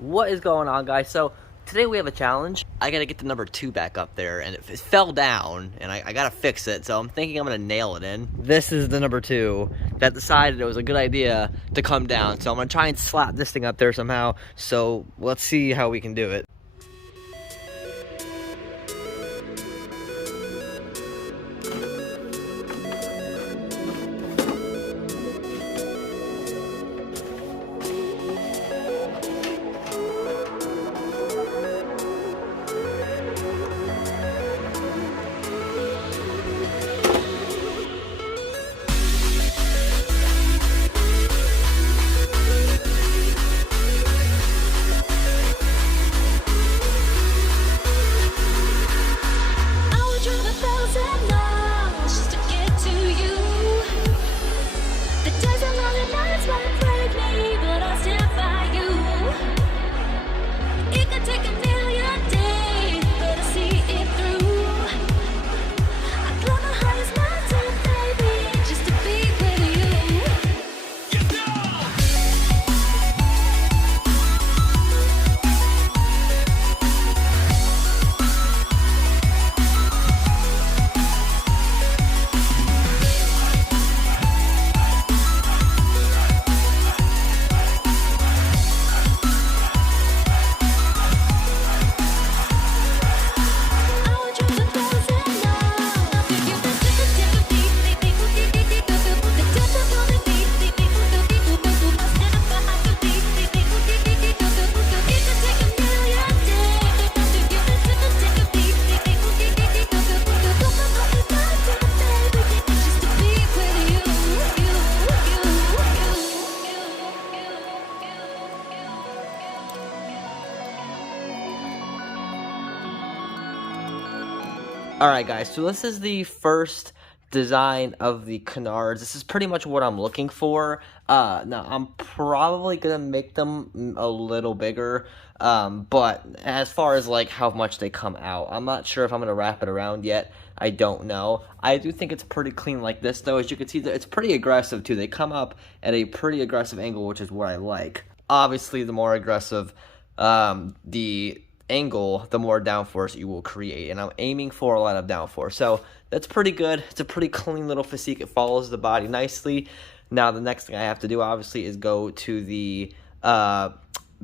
What is going on, guys? So today we have a challenge. I gotta get the number 2 back up there, and it fell down, and I gotta fix it. So I'm thinking I'm gonna nail it in. This is the number 2 that decided it was a good idea to come down. So I'm gonna try and slap this thing up there somehow. So let's see how we can do it. Alright guys, so this is the first design of the canards. This is pretty much what I'm looking for. Now I'm probably gonna make them a little bigger, but as far as like how much they come out, I'm not sure if I'm gonna wrap it around yet. I don't know. I do think it's pretty clean like this though. As you can see, it's pretty aggressive too. They come up at a pretty aggressive angle, which is what I like. Obviously, the more aggressive the angle, the more downforce you will create, and I'm aiming for a lot of downforce, so that's pretty good. It's a pretty clean little physique. It follows the body nicely. Now the next thing I have to do obviously is go to the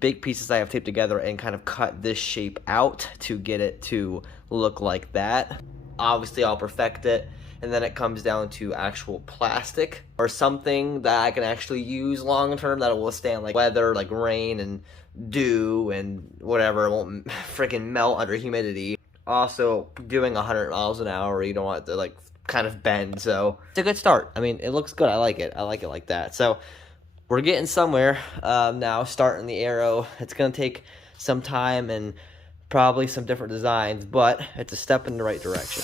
big pieces I have taped together and kind of cut this shape out to get it to look like that. Obviously I'll perfect it, and then it comes down to actual plastic or something that I can actually use long term that will withstand like weather, like rain and dew and whatever. It won't freaking melt under humidity. Also, doing 100 miles an hour, you don't want it to like kind of bend, so it's a good start. I mean, it looks good. I like it like that. So we're getting somewhere now, starting the Aero. It's gonna take some time and probably some different designs, but it's a step in the right direction.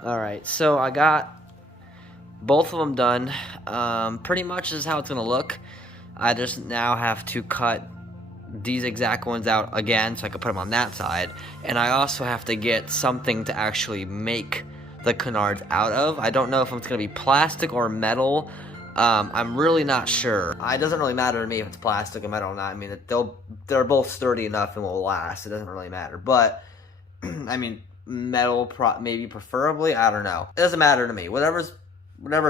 Alright, so I got both of them done. Pretty much is how it's going to look. I just now have to cut these exact ones out again so I can put them on that side. And I also have to get something to actually make the canards out of. I don't know if it's going to be plastic or metal. I'm really not sure. It doesn't really matter to me if it's plastic or metal or not. I mean, they're both sturdy enough and will last. It doesn't really matter. But, I mean, metal maybe preferably. I don't know. It doesn't matter to me. Whatever's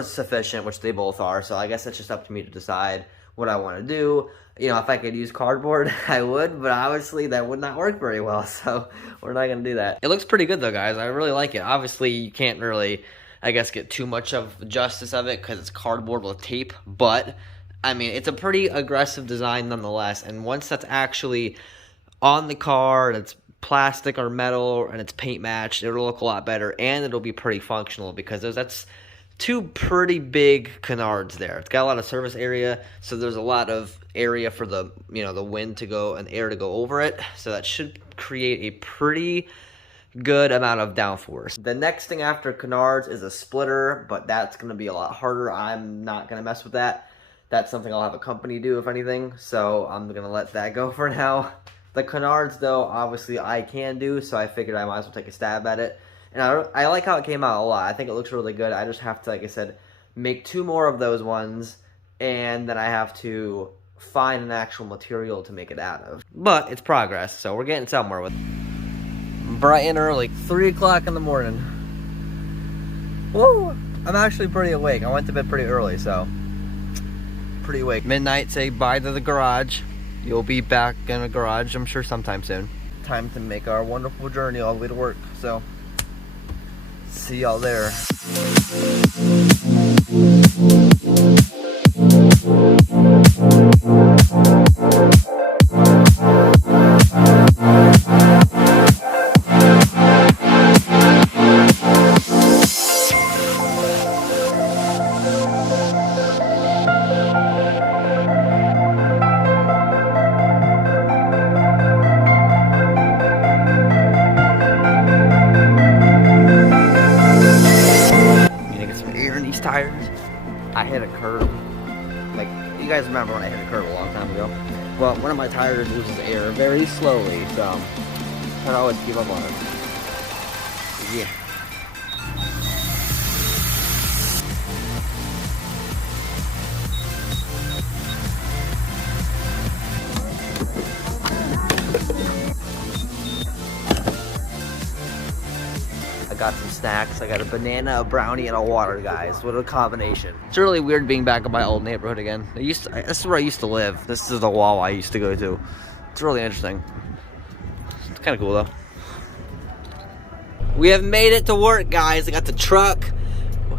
sufficient, which they both are. So I guess it's just up to me to decide what I want to do. You know, if I could use cardboard, I would, but obviously that would not work very well, so we're not going to do that. It looks pretty good though, guys. I really like it. Obviously, you can't really, I guess, get too much of the justice of it because it's cardboard with tape, but, I mean, it's a pretty aggressive design nonetheless, and once that's actually on the car and it's plastic or metal and it's paint matched, it'll look a lot better, and it'll be pretty functional because that's two pretty big canards there. It's got a lot of surface area, so there's a lot of area for the, you know, the wind to go and air to go over it. So that should create a pretty good amount of downforce. The next thing after canards is a splitter, but that's going to be a lot harder. I'm not going to mess with that. That's something I'll have a company do, if anything. So I'm going to let that go for now. The canards, though, obviously I can do, so I figured I might as well take a stab at it. And I like how it came out a lot. I think it looks really good. I just have to, like I said, make 2 more of those ones, and then I have to find an actual material to make it out of. But it's progress, so we're getting somewhere with it. Bright and early, 3 o'clock in the morning. Woo! I'm actually pretty awake. I went to bed pretty early, so pretty awake. Midnight, say bye to the garage. You'll be back in the garage, I'm sure, sometime soon. Time to make our wonderful journey all the way to work, so see y'all there. Tires. I hit a curb. Like, you guys remember when I hit a curb a long time ago? Well, one of my tires loses air very slowly, so I always keep up on it. Yeah. Got some snacks. I got a banana, a brownie, and a water, guys. What a combination. It's really weird being back in my old neighborhood again. This is where I used to live. This is the wall I used to go to. It's really interesting. It's kind of cool, though. We have made it to work, guys. I got the truck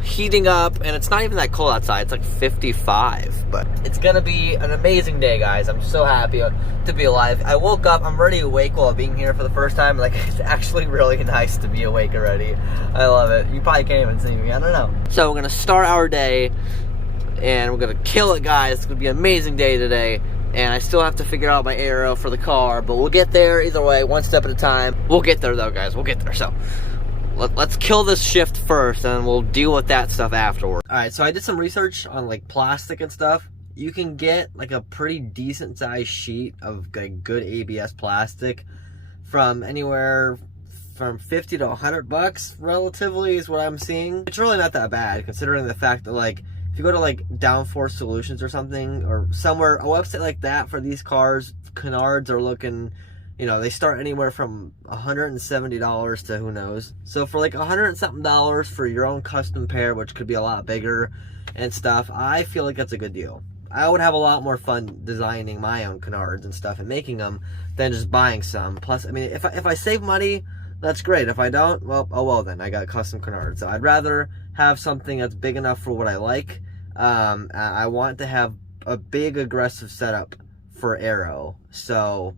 heating up, and it's not even that cold outside. It's like 55, but it's gonna be an amazing day, guys. I'm so happy to be alive. I woke up, I'm already awake while being here for the first time. Like, it's actually really nice to be awake already. I love it. You probably can't even see me, I don't know. So we're gonna start our day, and we're gonna kill it, guys. It's gonna be an amazing day today, and I still have to figure out my aero for the car, but we'll get there either way, one step at a time. We'll get there, though, guys. We'll get there. So let's kill this shift first, and we'll deal with that stuff afterward. Alright, so I did some research on, like, plastic and stuff. You can get, like, a pretty decent sized sheet of, like, good ABS plastic from anywhere from 50 to 100 bucks, relatively, is what I'm seeing. It's really not that bad, considering the fact that, like, if you go to, like, Downforce Solutions or something, or somewhere, a website like that for these cars, canards are looking, you know, they start anywhere from $170 to who knows. So for like $100 and something for your own custom pair, which could be a lot bigger and stuff, I feel like that's a good deal. I would have a lot more fun designing my own canards and stuff and making them than just buying some. Plus, I mean, if I save money, that's great. If I don't, well, oh well then. I got custom canards. So I'd rather have something that's big enough for what I like. I want to have a big aggressive setup for aero. So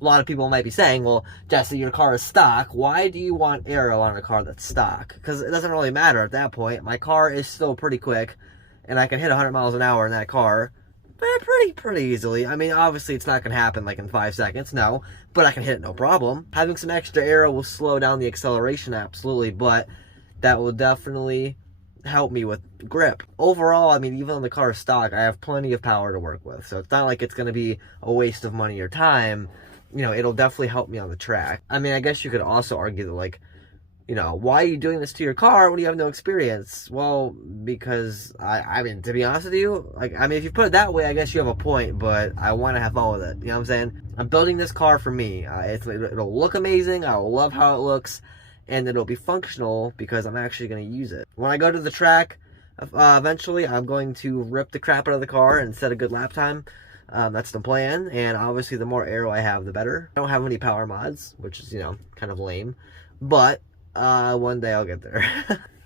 a lot of people might be saying, well, Jesse, your car is stock. Why do you want aero on a car that's stock? Because it doesn't really matter at that point. My car is still pretty quick, and I can hit 100 miles an hour in that car pretty easily. I mean, obviously, it's not going to happen like in 5 seconds, no, but I can hit it no problem. Having some extra aero will slow down the acceleration, absolutely, but that will definitely help me with grip. Overall, I mean, even on the car stock, I have plenty of power to work with, so it's not like it's going to be a waste of money or time. You know, it'll definitely help me on the track. I mean, I guess you could also argue that, like, you know, why are you doing this to your car when you have no experience? Well, because I mean, to be honest with you, like, I mean, if you put it that way, I guess you have a point, but I want to have fun with it. You know what I'm saying? I'm building this car for me. It'll look amazing. I will love how it looks, and it'll be functional because I'm actually going to use it. When I go to the track, eventually, I'm going to rip the crap out of the car and set a good lap time. That's the plan, and obviously the more aero I have, the better. I don't have any power mods, which is, you know, kind of lame, but one day I'll get there.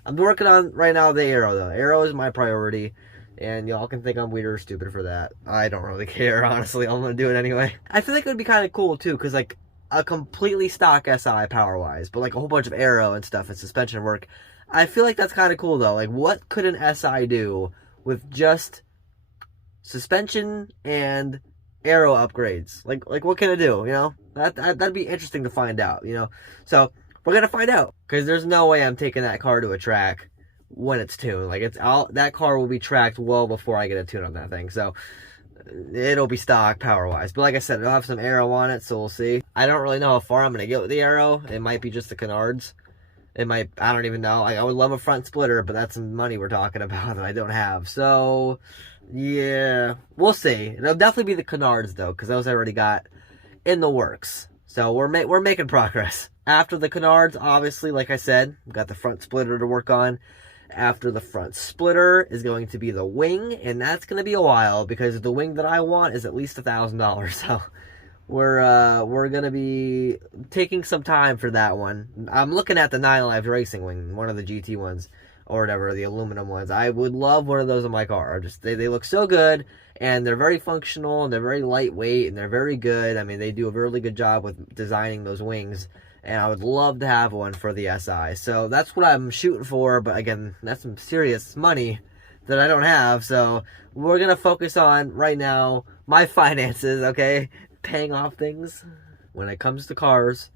I'm working on, right now, the aero, though. Aero is my priority, and y'all can think I'm weird or stupid for that. I don't really care, honestly. I'm gonna do it anyway. I feel like it would be kind of cool, too, because, like, a completely stock SI power-wise, but, like, a whole bunch of aero and stuff and suspension work. I feel like that's kind of cool, though. Like, what could an SI do with just suspension and aero upgrades? Like what can it do, you know? That'd be interesting to find out, you know? So, we're gonna find out, because there's no way I'm taking that car to a track when it's tuned. Like, that car will be tracked well before I get a tune on that thing, so it'll be stock power-wise. But like I said, it'll have some aero on it, so we'll see. I don't really know how far I'm gonna get with the aero. It might be just the canards. It might, I don't even know. I would love a front splitter, but that's some money we're talking about that I don't have. So, yeah, we'll see. It'll definitely be the canards, though, because those I already got in the works. So we're making progress. After the canards, obviously, like I said, we've got the front splitter to work on. After the front splitter is going to be the wing, and that's going to be a while, because the wing that I want is at least $1,000. So we're gonna be taking some time for that one. I'm looking at the 9 Lives Racing wing, one of the GT ones, or whatever, the aluminum ones. I would love one of those in my car. Just they look so good, and they're very functional, and they're very lightweight, and they're very good. I mean, they do a really good job with designing those wings, and I would love to have one for the SI. So that's what I'm shooting for, but again, that's some serious money that I don't have, so we're gonna focus on, right now, my finances, okay? Paying off things. When it comes to cars,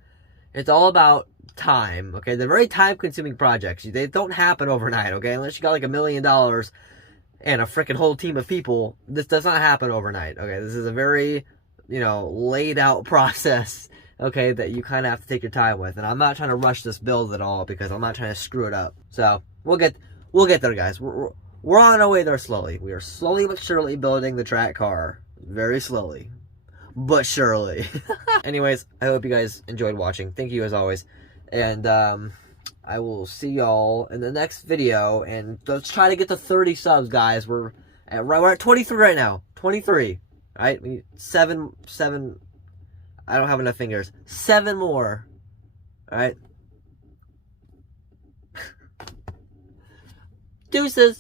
it's all about time, okay? They're very time-consuming projects. They don't happen overnight, okay? Unless you got like $1 million and a freaking whole team of people, this does not happen overnight, okay? This is a very, you know, laid-out process, okay, that you kind of have to take your time with. And I'm not trying to rush this build at all, because I'm not trying to screw it up. So we'll get there, guys. We're on our way there slowly. We are slowly but surely building the track car, very slowly but surely. Anyways, I hope you guys enjoyed watching. Thank you as always, and I will see y'all in the next video, and let's try to get to 30 subs, guys. We're at 23 right now. 23. All right, we need seven. I don't have enough fingers. 7 more. All right. Deuces.